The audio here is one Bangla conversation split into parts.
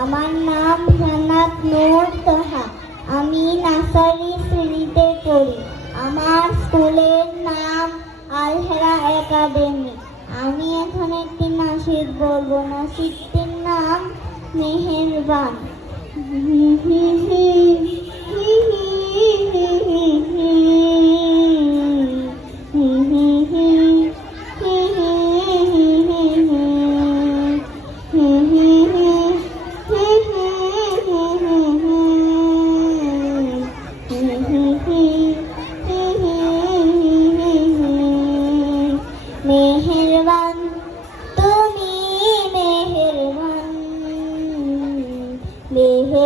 আমার নাম জানাত নূর তোহা। আমি নার্সারি শ্রেণীতে পড়ি। আমার স্কুলের নাম আলহেরা একাডেমি। আমি এখন একটি নাসির বলব। নাসিরটির নাম মেহেরবান।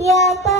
Yeah.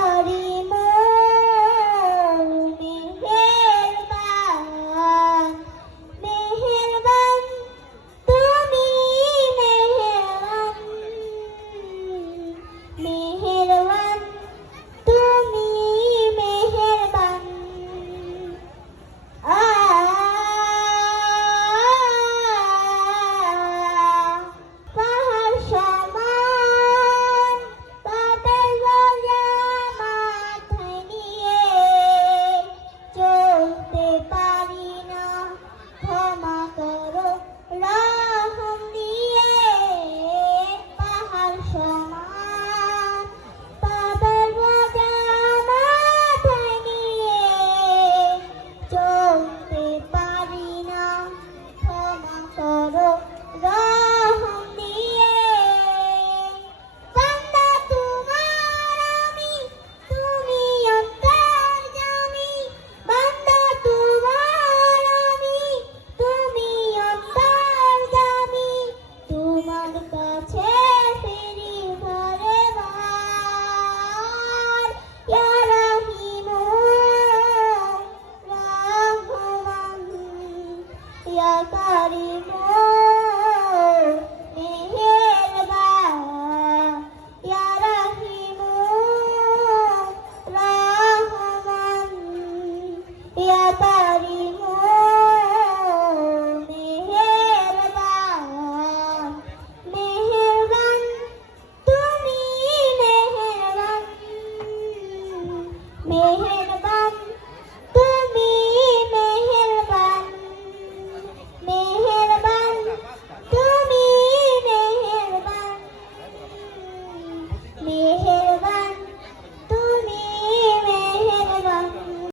やっりも